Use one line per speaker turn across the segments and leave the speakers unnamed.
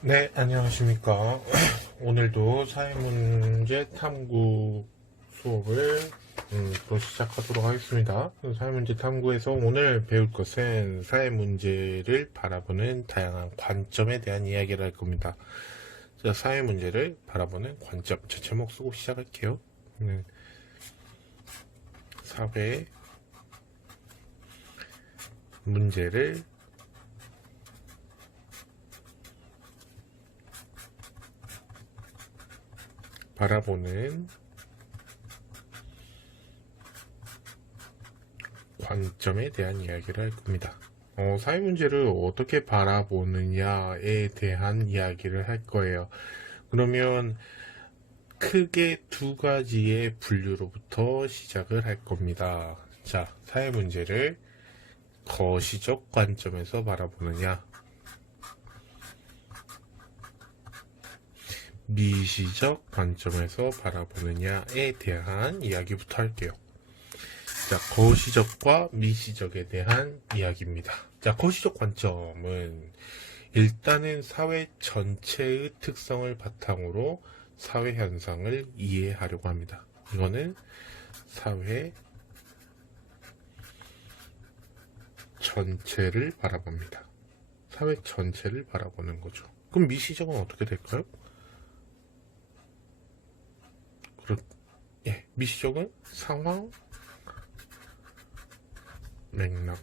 네, 안녕하십니까. 오늘도 사회문제 탐구 수업을 음, 또 시작하도록 하겠습니다. 사회문제 탐구에서 오늘 배울 것은 사회문제를 바라보는 다양한 관점에 대한 이야기를 할 겁니다. 자, 사회문제를 바라보는 관점. 제 제목 쓰고 시작할게요. 네. 사회 문제를 바라보는 관점에 대한 이야기를 할 겁니다. 어, 사회 문제를 어떻게 바라보느냐에 대한 이야기를 할 거예요. 그러면 크게 두 가지의 분류로부터 시작을 할 겁니다. 자, 사회 문제를 거시적 관점에서 바라보느냐, 미시적 관점에서 바라보느냐에 대한 이야기부터 할게요. 자, 거시적과 미시적에 대한 이야기입니다. 자, 거시적 관점은 일단은 사회 전체의 특성을 바탕으로 사회 현상을 이해하려고 합니다. 이거는 사회 전체를 바라봅니다. 사회 전체를 바라보는 거죠. 그럼 미시적은 어떻게 될까요? 그렇, 예, 미시적은 상황, 맥락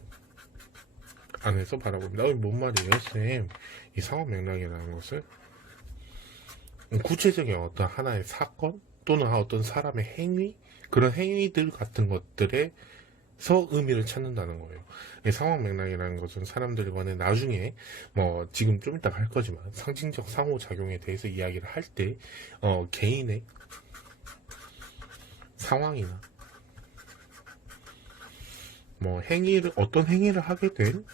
안에서 바라봅니다. 어, 뭔 말이에요, 쌤? 이 상황 맥락이라는 것을 구체적인 어떤 하나의 사건 또는 어떤 사람의 행위 그런 행위들 같은 것들에서 의미를 찾는다는 거예요. 이 상황 맥락이라는 것은 사람들 간에 나중에 뭐 지금 좀 이따가 할 거지만 상징적 상호작용에 대해서 이야기를 할 때 어, 개인의 상황이나 뭐 행위를 어떤 행위를 하게 된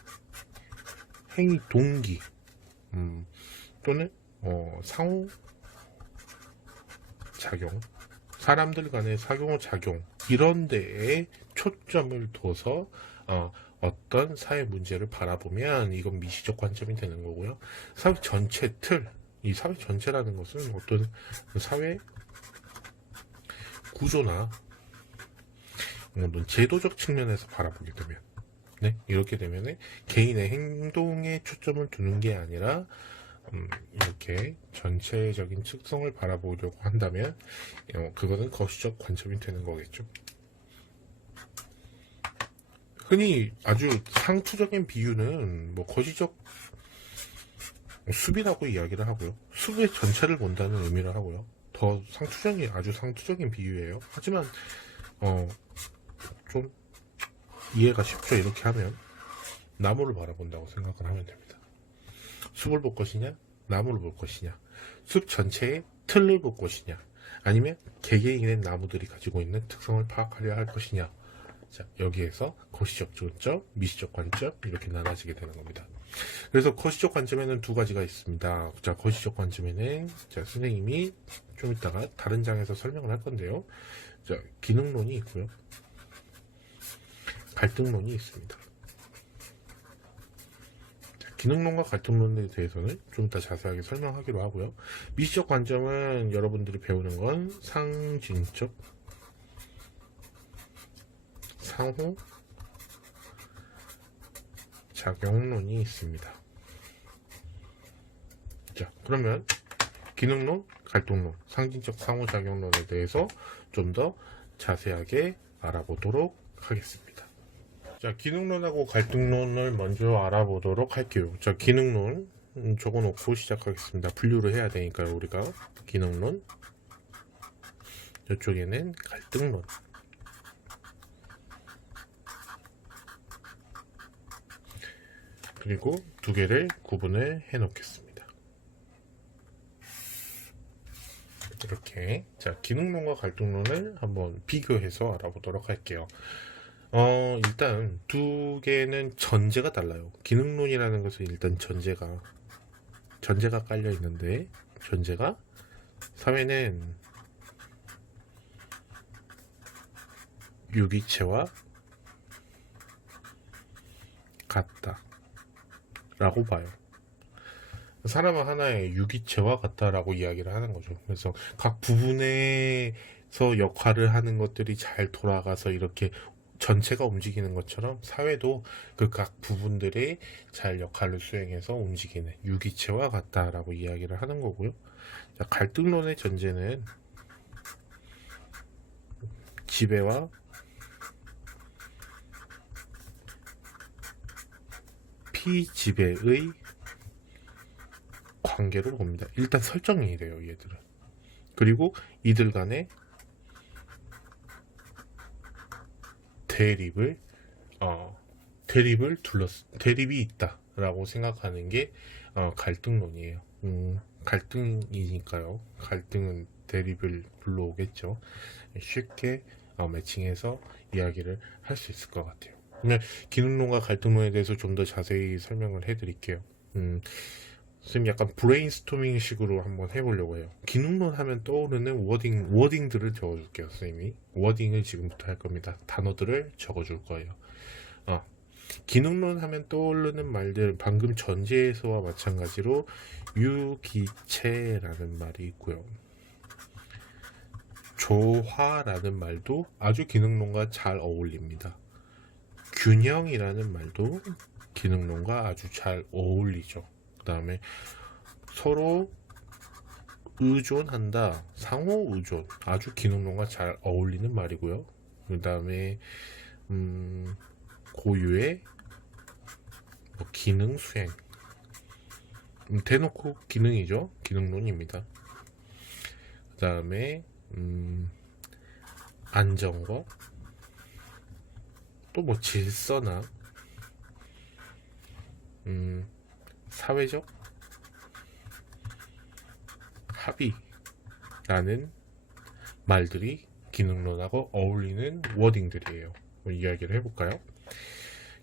행위 동기 음, 또는 어, 상호 작용 사람들 간의 상호 작용 이런 데에 초점을 둬서 어, 어떤 사회 문제를 바라보면 이건 미시적 관점이 되는 거고요. 사회 전체 틀, 이 사회 전체라는 것은 어떤 사회 구조나 어떤 제도적 측면에서 바라보게 되면 네 이렇게 되면 개인의 행동에 초점을 두는 게 아니라 음, 이렇게 전체적인 특성을 바라보려고 한다면 어, 그거는 거시적 관점이 되는 거겠죠. 흔히 아주 상투적인 비유는 뭐 거시적 수비라고 이야기를 하고요. 수비의 전체를 본다는 의미를 하고요. 더 상투적인 아주 상투적인 비유예요. 하지만 어, 좀 이해가 쉽죠. 이렇게 하면 나무를 바라본다고 생각을 하면 됩니다. 숲을 볼 것이냐, 나무를 볼 것이냐, 숲 전체의 틀을 볼 것이냐, 아니면 개개인의 나무들이 가지고 있는 특성을 파악하려 할 것이냐. 자, 여기에서 거시적 관점, 미시적 관점 이렇게 나눠지게 되는 겁니다. 그래서 거시적 관점에는 두 가지가 있습니다. 자, 거시적 관점에는 자, 선생님이 좀 이따가 다른 장에서 설명을 할 건데요. 자, 기능론이 있고요. 갈등론이 있습니다. 자, 기능론과 갈등론에 대해서는 좀 이따 자세하게 설명하기로 하고요. 미시적 관점은 여러분들이 배우는 건 상징적, 상호, 작용론이 있습니다. 자, 그러면 기능론, 갈등론, 상징적 상호작용론에 대해서 좀 더 자세하게 알아보도록 하겠습니다. 자, 기능론하고 갈등론을 먼저 알아보도록 할게요. 자, 기능론 음, 적어놓고 시작하겠습니다. 분류를 해야 되니까요, 우리가 기능론. 이쪽에는 갈등론. 그리고 두 개를 구분을 해 놓겠습니다. 이렇게 자 기능론과 갈등론을 한번 비교해서 알아보도록 할게요. 어 일단 두 개는 전제가 달라요. 기능론이라는 것은 일단 전제가 전제가 깔려 있는데 전제가 사회는 유기체와 같다. 라고 봐요. 사람은 하나의 유기체와 같다라고 이야기를 하는 거죠. 그래서 각 부분에서 역할을 하는 것들이 잘 돌아가서 이렇게 전체가 움직이는 것처럼 사회도 그 각 부분들이 잘 역할을 수행해서 움직이는 유기체와 같다라고 이야기를 하는 거고요. 자, 갈등론의 전제는 지배와 피지배의 관계로 봅니다. 일단 설정이 이래요, 얘들은. 그리고 이들 간의 대립을 어, 대립을 둘러스 대립이 있다라고 생각하는 게 어, 갈등론이에요. 음, 갈등이니까요. 갈등은 대립을 불러오겠죠. 쉽게 어, 매칭해서 이야기를 할 수 있을 것 같아요. 그러면 기능론과 갈등론에 대해서 좀 더 자세히 설명을 해드릴게요. 음, 선생님 약간 브레인스토밍 식으로 한번 해보려고 해요. 기능론 하면 떠오르는 워딩, 워딩들을 적어줄게요, 선생님이. 워딩을 지금부터 할 겁니다. 단어들을 적어줄 거예요. 어, 기능론 하면 떠오르는 말들, 방금 전제에서와 마찬가지로 유기체라는 말이 있고요. 조화라는 말도 아주 기능론과 잘 어울립니다. 균형이라는 말도 기능론과 아주 잘 어울리죠. 그 다음에 서로 의존한다. 상호 의존. 아주 기능론과 잘 어울리는 말이고요. 그 다음에, 음, 고유의 뭐 기능 수행. 음, 대놓고 기능이죠. 기능론입니다. 그 다음에, 음, 안정과 또 뭐 질서나, 음, 사회적 합의라는 말들이 기능론하고 어울리는 워딩들이에요. 이야기를 해볼까요?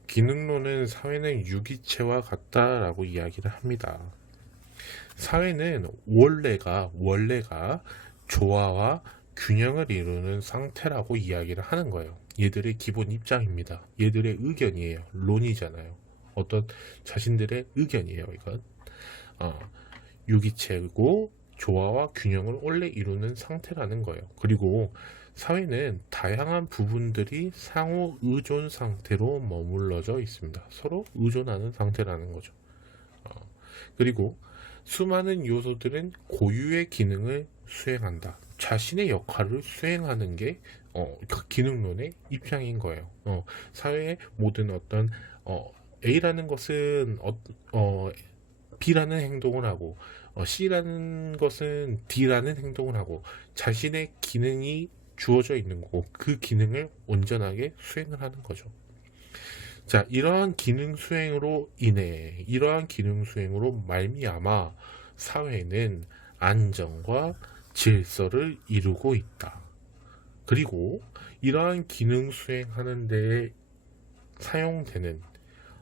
기능론은 사회는 유기체와 같다라고 이야기를 합니다. 사회는 원래가 원래가 조화와 균형을 이루는 상태라고 이야기를 하는 거예요. 얘들의 기본 입장입니다. 얘들의 의견이에요. 론이잖아요. 어떤 자신들의 의견이에요. 이건 어, 유기체고 조화와 균형을 원래 이루는 상태라는 거예요. 그리고 사회는 다양한 부분들이 상호 의존 상태로 머물러져 있습니다. 서로 의존하는 상태라는 거죠. 어, 그리고 수많은 요소들은 고유의 기능을 수행한다. 자신의 역할을 수행하는 게 어, 그 기능론의 입장인 거예요. 어, 사회의 모든 어떤 어, A라는 것은 어, 어, B라는 행동을 하고 어, C라는 것은 D라는 행동을 하고 자신의 기능이 주어져 있는 거고 그 기능을 온전하게 수행을 하는 거죠. 자, 이러한 기능 수행으로 인해 이러한 기능 수행으로 말미암아 사회는 안정과 질서를 이루고 있다. 그리고 이러한 기능 수행하는 데에 사용되는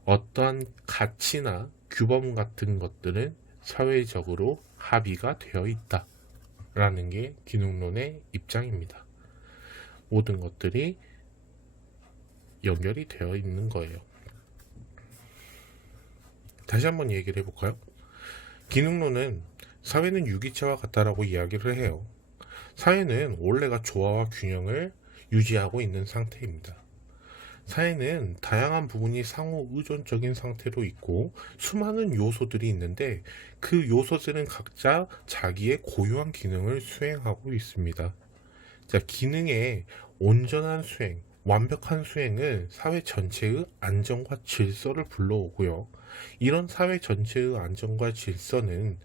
어떠한 가치나 규범 같은 것들은 사회적으로 합의가 되어 있다. 라는 게 기능론의 입장입니다. 모든 것들이 연결이 되어 있는 거예요. 다시 한번 얘기를 해볼까요? 기능론은 사회는 유기체와 같다라고 이야기를 해요. 사회는 원래가 조화와 균형을 유지하고 있는 상태입니다. 사회는 다양한 부분이 상호 의존적인 상태로 있고 수많은 요소들이 있는데 그 요소들은 각자 자기의 고유한 기능을 수행하고 있습니다. 자, 기능의 온전한 수행, 완벽한 수행은 사회 전체의 안정과 질서를 불러오고요. 이런 사회 전체의 안정과 질서는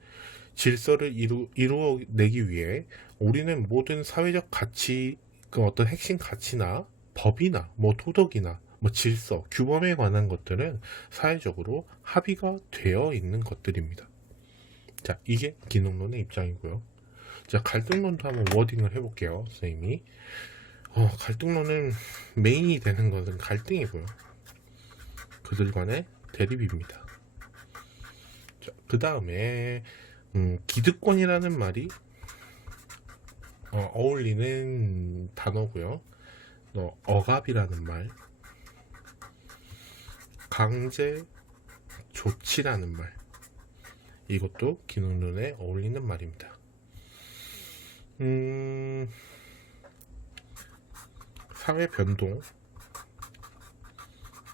질서를 이루, 이루어내기 위해 우리는 모든 사회적 가치, 그 어떤 핵심 가치나 법이나 뭐 도덕이나 뭐 질서, 규범에 관한 것들은 사회적으로 합의가 되어 있는 것들입니다. 자, 이게 기능론의 입장이고요. 자, 갈등론도 한번 워딩을 해볼게요, 선생님이. 어, 갈등론은 메인이 되는 것은 갈등이고요. 그들 간의 대립입니다. 자, 그 다음에, 음, 기득권이라는 말이 어, 어울리는 단어고요. 어, 억압이라는 말, 강제 조치라는 말, 이것도 기능론에 어울리는 말입니다. 음, 사회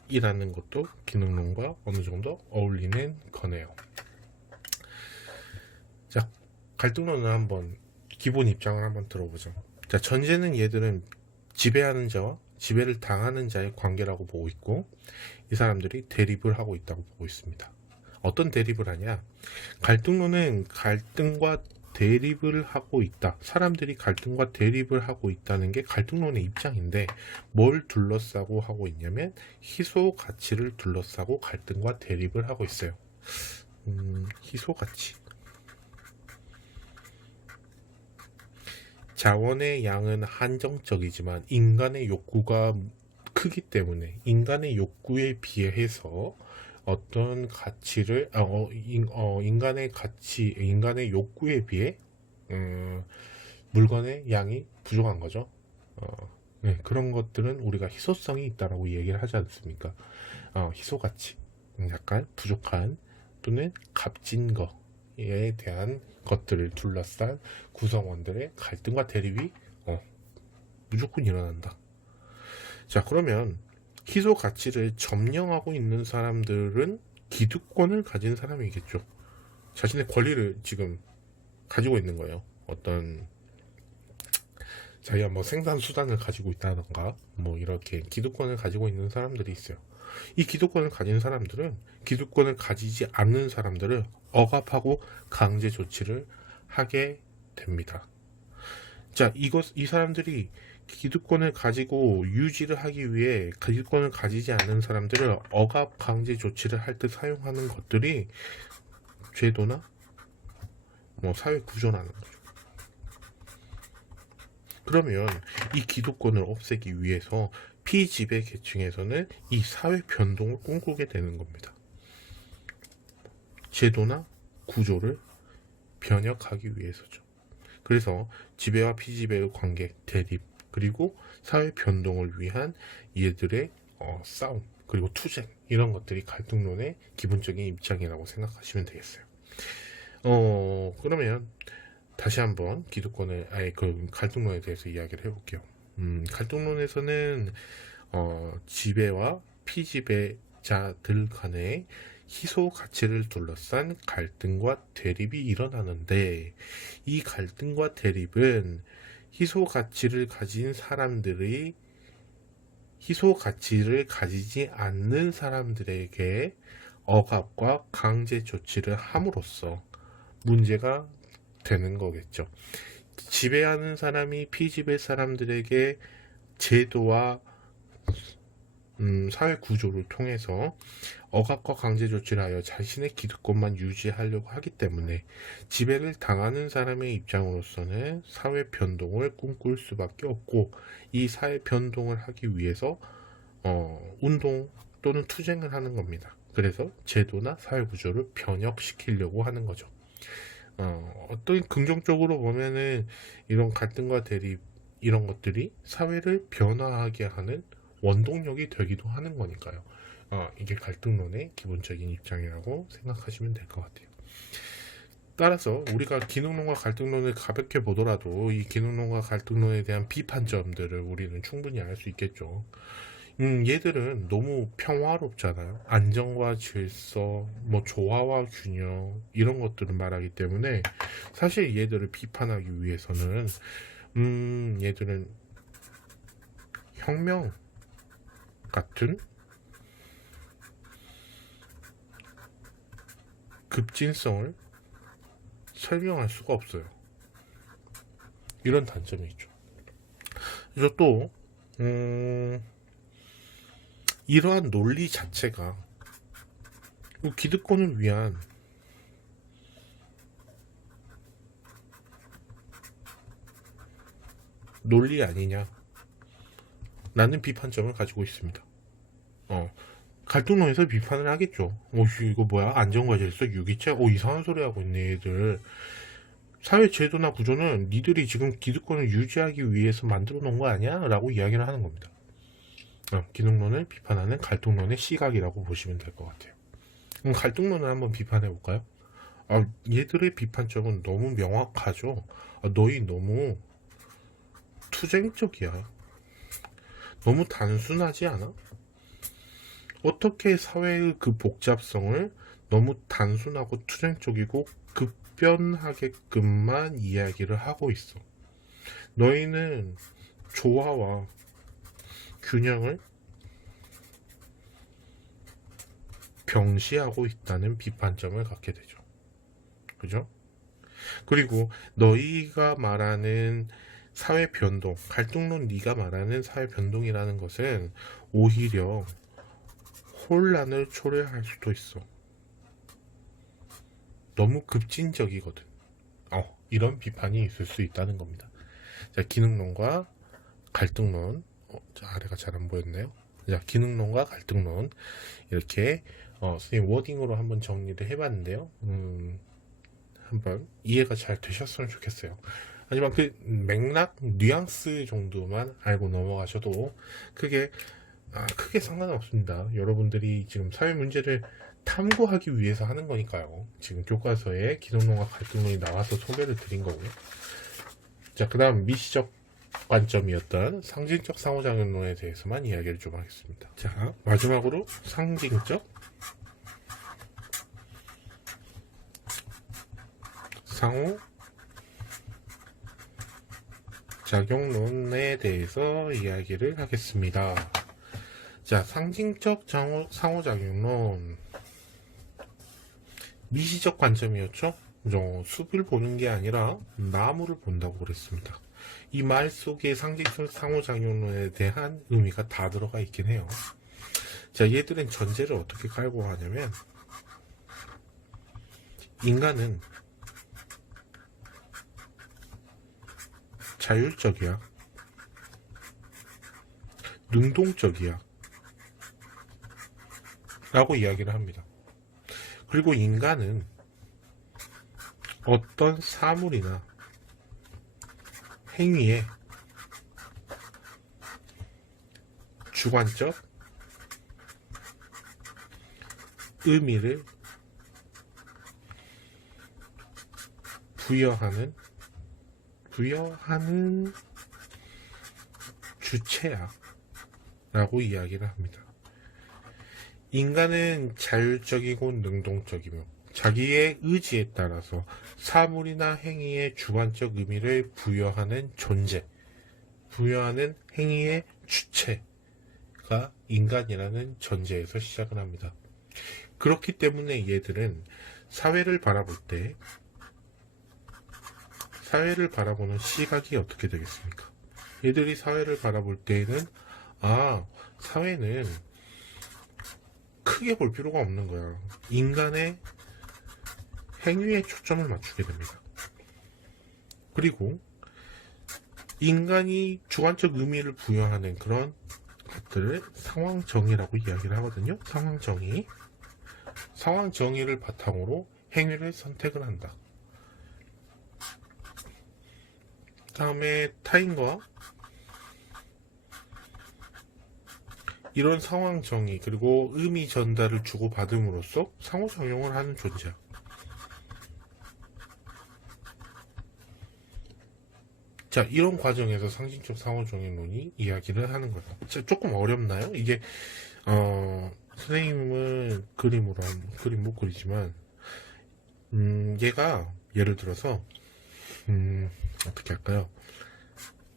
변동이라는 것도 기능론과 어느 정도 어울리는 거네요. 자, 갈등론을 한번 기본 입장을 한번 들어보죠. 자, 전제는 얘들은 지배하는 자와 지배를 당하는 자의 관계라고 보고 있고 이 사람들이 대립을 하고 있다고 보고 있습니다. 어떤 대립을 하냐? 갈등론은 갈등과 대립을 하고 있다. 사람들이 갈등과 대립을 하고 있다는 게 갈등론의 입장인데 뭘 둘러싸고 하고 있냐면 희소 가치를 둘러싸고 갈등과 대립을 하고 있어요. 음, 희소 가치. 자원의 양은 한정적이지만 인간의 욕구가 크기 때문에 인간의 욕구에 비해서 어떤 가치를 아, 어, 인, 어, 인간의 가치 인간의 욕구에 비해 음, 물건의 양이 부족한 거죠. 어, 네, 그런 것들은 우리가 희소성이 있다라고 얘기를 하지 않습니까? 어, 희소 가치 음, 약간 부족한 또는 값진 거 에 대한 것들을 둘러싼 구성원들의 갈등과 대립이 어, 무조건 일어난다. 자 그러면 희소 가치를 점령하고 있는 사람들은 기득권을 가진 사람이겠죠. 자신의 권리를 지금 가지고 있는 거예요. 어떤 자기가 뭐 생산 수단을 가지고 있다던가 뭐 이렇게 기득권을 가지고 있는 사람들이 있어요. 이 기득권을 가진 사람들은 기득권을 가지지 않는 사람들을 억압하고 강제 조치를 하게 됩니다. 자, 이것 이 사람들이 기득권을 가지고 유지를 하기 위해 기득권을 가지지 않는 사람들을 억압 강제 조치를 할 때 사용하는 것들이 제도나 뭐 사회 구조라는 거죠. 그러면 이 기득권을 없애기 위해서 피지배 계층에서는 이 사회 변동을 꿈꾸게 되는 겁니다. 제도나 구조를 변혁하기 위해서죠. 그래서 지배와 피지배의 관계, 대립, 그리고 사회 변동을 위한 얘들의 어, 싸움, 그리고 투쟁, 이런 것들이 갈등론의 기본적인 입장이라고 생각하시면 되겠어요. 어, 그러면 다시 한번 기득권을, 아예 그 갈등론에 대해서 이야기를 해볼게요. 음, 갈등론에서는 어, 지배와 피지배자들 간의 희소 가치를 둘러싼 갈등과 대립이 일어나는데 이 갈등과 대립은 희소 가치를 가진 사람들의 희소 가치를 가지지 않는 사람들에게 억압과 강제 조치를 함으로써 문제가 되는 거겠죠. 지배하는 사람이 피지배 사람들에게 제도와 음, 사회 구조를 통해서 억압과 강제 조치를 하여 자신의 기득권만 유지하려고 하기 때문에 지배를 당하는 사람의 입장으로서는 사회 변동을 꿈꿀 수밖에 없고 이 사회 변동을 하기 위해서 어, 운동 또는 투쟁을 하는 겁니다. 그래서 제도나 사회 구조를 변혁시키려고 하는 거죠. 어, 어떤 긍정적으로 보면은 이런 갈등과 대립 이런 것들이 사회를 변화하게 하는 원동력이 되기도 하는 거니까요. 어, 이게 갈등론의 기본적인 입장이라고 생각하시면 될 것 같아요. 따라서 우리가 기능론과 갈등론을 가볍게 보더라도 이 기능론과 갈등론에 대한 비판점들을 우리는 충분히 알 수 있겠죠. 음, 얘들은 너무 평화롭잖아요. 안정과 질서, 뭐 조화와 균형 이런 것들을 말하기 때문에 사실 얘들을 비판하기 위해서는 음, 얘들은 혁명 같은 급진성을 설명할 수가 없어요. 이런 단점이 있죠. 그래서 또, 음, 이러한 논리 자체가 기득권을 위한 논리 아니냐. 라는 비판점을 가지고 있습니다. 어, 갈등론에서 비판을 하겠죠. 어, 이거 뭐야? 안정과 질서, 유기체? 어, 이상한 소리 하고 있네, 얘들. 사회 제도나 구조는 니들이 지금 기득권을 유지하기 위해서 만들어 놓은 거 아니야? 라고 이야기를 하는 겁니다. 어, 기능론을 비판하는 갈등론의 시각이라고 보시면 될 것 같아요. 그럼 갈등론을 한번 비판해 볼까요? 아, 얘들의 비판점은 너무 명확하죠. 아, 너희 너무 투쟁적이야. 너무 단순하지 않아? 어떻게 사회의 그 복잡성을 너무 단순하고 투쟁적이고 급변하게끔만 이야기를 하고 있어. 너희는 조화와 균형을 병시하고 있다는 비판점을 갖게 되죠. 그죠? 그리고 너희가 말하는 사회 변동, 갈등론 네가 말하는 사회 변동이라는 것은 오히려 혼란을 초래할 수도 있어. 너무 급진적이거든. 어, 이런 비판이 있을 수 있다는 겁니다. 자, 기능론과 갈등론. 어, 자, 아래가 잘 안 보였네요. 자, 기능론과 갈등론. 이렇게, 어, 선생님 워딩으로 한번 정리를 해봤는데요. 음, 한번 이해가 잘 되셨으면 좋겠어요. 하지만 그 맥락, 뉘앙스 정도만 알고 넘어가셔도 크게, 아, 크게 상관은 없습니다. 여러분들이 지금 사회 문제를 탐구하기 위해서 하는 거니까요. 지금 교과서에 기능론과 갈등론이 나와서 소개를 드린 거고요. 자, 그 다음 미시적 관점이었던 상징적 상호작용론에 대해서만 이야기를 좀 하겠습니다. 자, 마지막으로 상징적 상호 작용론에 대해서 이야기를 하겠습니다. 자, 상징적 상호, 상호작용론. 미시적 관점이었죠? 저 숲을 보는 게 아니라 나무를 본다고 그랬습니다. 이 말 속에 상징적 상호작용론에 대한 의미가 다 들어가 있긴 해요. 자, 얘들은 전제를 어떻게 깔고 하냐면, 인간은 자율적이야. 능동적이야. 라고 이야기를 합니다. 그리고 인간은 어떤 사물이나 행위에 주관적 의미를 부여하는 부여하는 주체야 라고 이야기를 합니다. 인간은 자율적이고 능동적이며 자기의 의지에 따라서 사물이나 행위에 주관적 의미를 부여하는 존재, 부여하는 행위의 주체가 인간이라는 전제에서 시작을 합니다. 그렇기 때문에 얘들은 사회를 바라볼 때 사회를 바라보는 시각이 어떻게 되겠습니까? 얘들이 사회를 바라볼 때에는 아 사회는 크게 볼 필요가 없는 거야. 인간의 행위에 초점을 맞추게 됩니다. 그리고 인간이 주관적 의미를 부여하는 그런 것들을 상황 정의라고 이야기를 하거든요. 상황 정의. 상황 정의를 바탕으로 행위를 선택을 한다. 다음에 타인과 이런 상황 정의 그리고 의미 전달을 주고받음으로써 상호작용을 하는 존재야. 자, 이런 과정에서 상징적 상호작용론이 이야기를 하는 거다. 자, 조금 어렵나요? 이게, 어, 선생님은 그림으로, 한- 그림 못 그리지만, 음, 얘가, 예를 들어서, 음, 어떻게 할까요?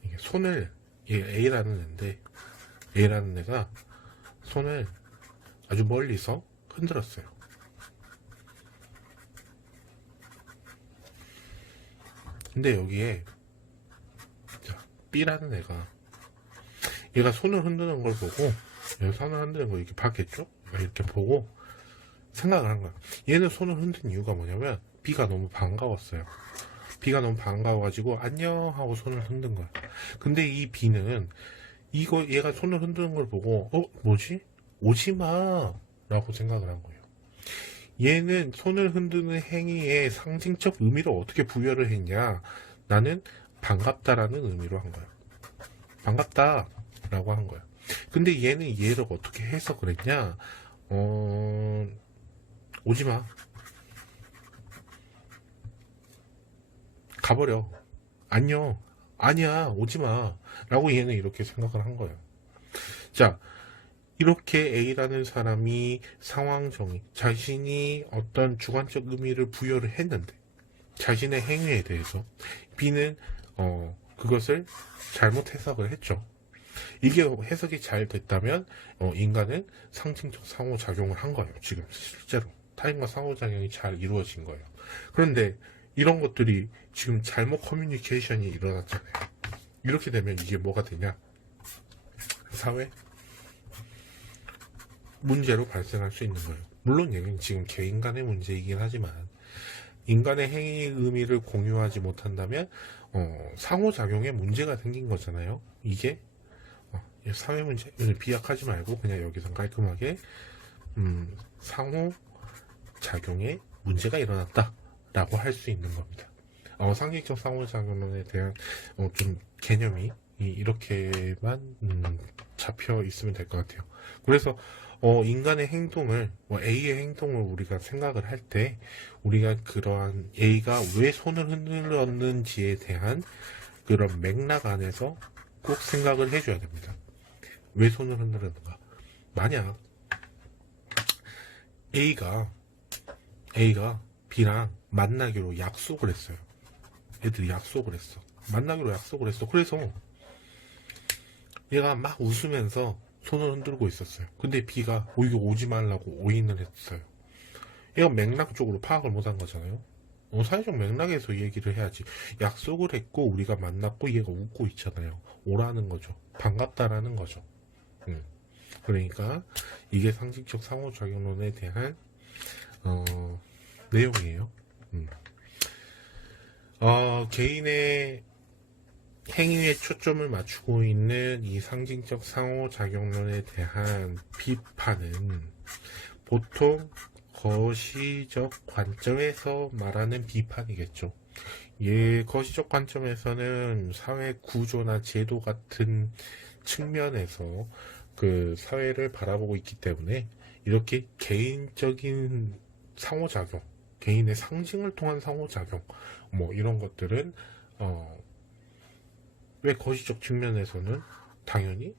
이게 손을, 얘 A라는 애인데, A라는 애가 손을 아주 멀리서 흔들었어요. 근데 여기에 자, B라는 애가 얘가 손을 흔드는 걸 보고 얘 손을 흔드는 거 이렇게 봤겠죠? 이렇게 보고 생각을 한 거야. 얘는 손을 흔든 이유가 뭐냐면 B가 너무 반가웠어요. B가 너무 반가워가지고 안녕 하고 손을 흔든 거야. 근데 이 B는 이거 얘가 손을 흔드는 걸 보고 어 뭐지? 오지 마! 라고 생각을 한 거예요. 얘는 손을 흔드는 행위에 상징적 의미를 어떻게 부여를 했냐? 나는 반갑다라는 의미로 한 거야. 반갑다! 라고 한 거야. 근데 얘는 얘를 어떻게 해서 그랬냐? 어 오지 마 가버려. 안녕. 아니야, 오지 마. 라고 얘는 이렇게 생각을 한 거예요. 자, 이렇게 A라는 사람이 상황 정의, 자신이 어떤 주관적 의미를 부여를 했는데, 자신의 행위에 대해서 B는, 어, 그것을 잘못 해석을 했죠. 이게 해석이 잘 됐다면, 어, 인간은 상징적 상호작용을 한 거예요. 지금 실제로. 타인과 상호작용이 잘 이루어진 거예요. 그런데 이런 것들이 지금 잘못 커뮤니케이션이 일어났잖아요. 이렇게 되면 이게 뭐가 되냐? 사회 문제로 발생할 수 있는 거예요. 물론 얘는 지금 개인 간의 문제이긴 하지만 인간의 행위의 의미를 공유하지 못한다면 어, 상호작용에 문제가 생긴 거잖아요. 이게 어, 이 사회 문제 비약하지 말고 그냥 여기서 깔끔하게 음, 상호작용에 문제가 일어났다 라고 할 수 있는 겁니다. 어, 상징적 상호작용론에 대한 어, 좀 개념이 이- 이렇게만 음, 잡혀 있으면 될 것 같아요. 그래서 어, 인간의 행동을 뭐 A의 행동을 우리가 생각을 할 때 우리가 그러한 A가 왜 손을 흔들었는지에 대한 그런 맥락 안에서 꼭 생각을 해줘야 됩니다. 왜 손을 흔들었는가? 만약 A가 A가 B랑 만나기로 약속을 했어요. 애들이 약속을 했어. 만나기로 약속을 했어. 그래서 얘가 막 웃으면서 손을 흔들고 있었어요. 근데 B가 오히려 오지 말라고 오인을 했어요. 얘가 맥락적으로 파악을 못한 거잖아요. 어, 사회적 맥락에서 얘기를 해야지. 약속을 했고 우리가 만났고 얘가 웃고 있잖아요. 오라는 거죠. 반갑다라는 거죠. 음. 그러니까 이게 상징적 상호작용론에 대한 어, 내용이에요. 음. 어, 개인의 행위에 초점을 맞추고 있는 이 상징적 상호작용론에 대한 비판은 보통 거시적 관점에서 말하는 비판이겠죠. 예, 거시적 관점에서는 사회 구조나 제도 같은 측면에서 그 사회를 바라보고 있기 때문에 이렇게 개인적인 상호작용, 개인의 상징을 통한 상호작용, 뭐 이런 것들은 어, 왜 거시적 측면에서는 당연히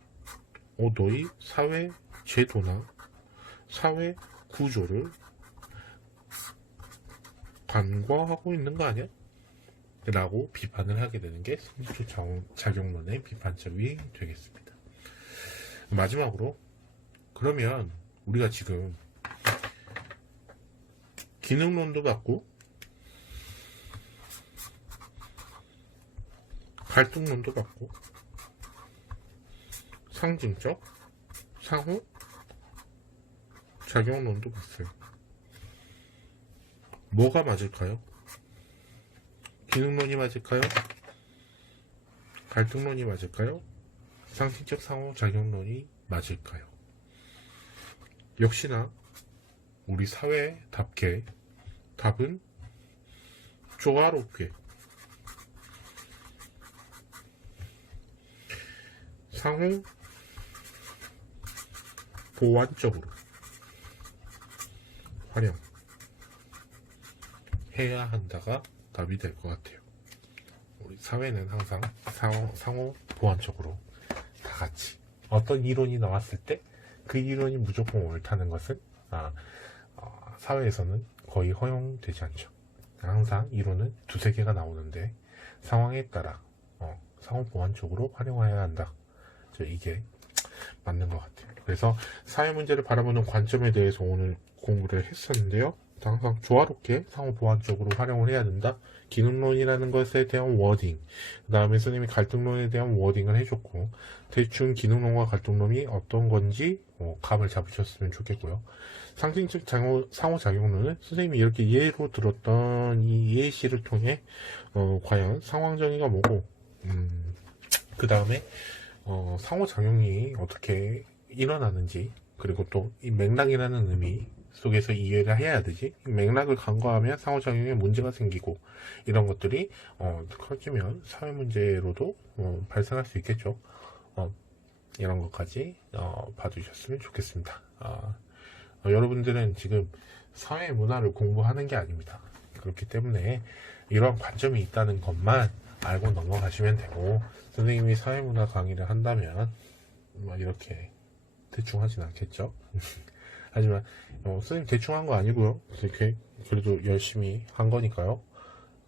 어, 너희 사회 제도나 사회 구조를 간과하고 있는 거 아니야? 라고 비판을 하게 되는 게 작- 작용론의 비판점이 되겠습니다. 마지막으로 그러면 우리가 지금 기능론도 받고 갈등론도 받고 상징적 상호 작용론도 봤어요. 뭐가 맞을까요? 기능론이 맞을까요? 갈등론이 맞을까요? 상징적 상호 작용론이 맞을까요? 역시나 우리 사회답게 답은 조화롭게 상호 보완적으로 활용 해야 한다가 답이 될 것 같아요. 우리 사회는 항상 상호, 상호 보완적으로 다 같이 어떤 이론이 나왔을 때 그 이론이 무조건 옳다는 것은 아, 어, 사회에서는 거의 허용되지 않죠. 항상 이론은 두세 개가 나오는데 상황에 따라 어, 상호 보완적으로 활용해야 한다. 저 이게 맞는 것 같아요. 그래서 사회 문제를 바라보는 관점에 대해서 오늘 공부를 했었는데요. 항상 조화롭게 상호 보완적으로 활용을 해야 된다. 기능론이라는 것에 대한 워딩, 그 다음에 선생님이 갈등론에 대한 워딩을 해줬고, 대충 기능론과 갈등론이 어떤 건지 어, 감을 잡으셨으면 좋겠고요. 상징적 장호, 상호작용론은 선생님이 이렇게 예로 들었던 이 예시를 통해 어, 과연 상황 정의가 뭐고, 음, 그 다음에 어, 상호작용이 어떻게 일어나는지, 그리고 또 이 맥락이라는 의미 속에서 이해를 해야 되지. 이 맥락을 간과하면 상호작용에 문제가 생기고, 이런 것들이, 어, 커지면 사회 문제로도 어, 발생할 수 있겠죠. 어, 이런 것까지, 어, 봐주셨으면 좋겠습니다. 아, 어, 여러분들은 지금 사회 문화를 공부하는 게 아닙니다. 그렇기 때문에 이러한 관점이 있다는 것만 알고 넘어가시면 되고 선생님이 사회문화 강의를 한다면 막 이렇게 대충 하진 않겠죠. 하지만 어, 선생님 대충 한 거 아니고요. 이렇게 그래도 열심히 한 거니까요.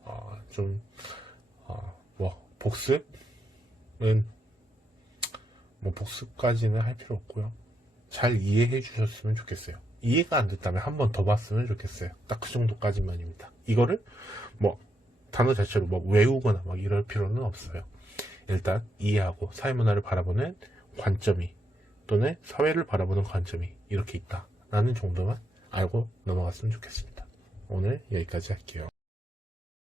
어, 좀 어, 뭐 복습은 뭐 복습까지는 할 필요 없고요. 잘 이해해 주셨으면 좋겠어요. 이해가 안 됐다면 한 번 더 봤으면 좋겠어요. 딱 그 정도까지만입니다. 이거를 뭐 단어 자체로 막 외우거나 막 이럴 필요는 없어요. 일단 이해하고 사회문화를 바라보는 관점이 또는 사회를 바라보는 관점이 이렇게 있다 라는 정도만 알고 넘어갔으면 좋겠습니다. 오늘 여기까지 할게요.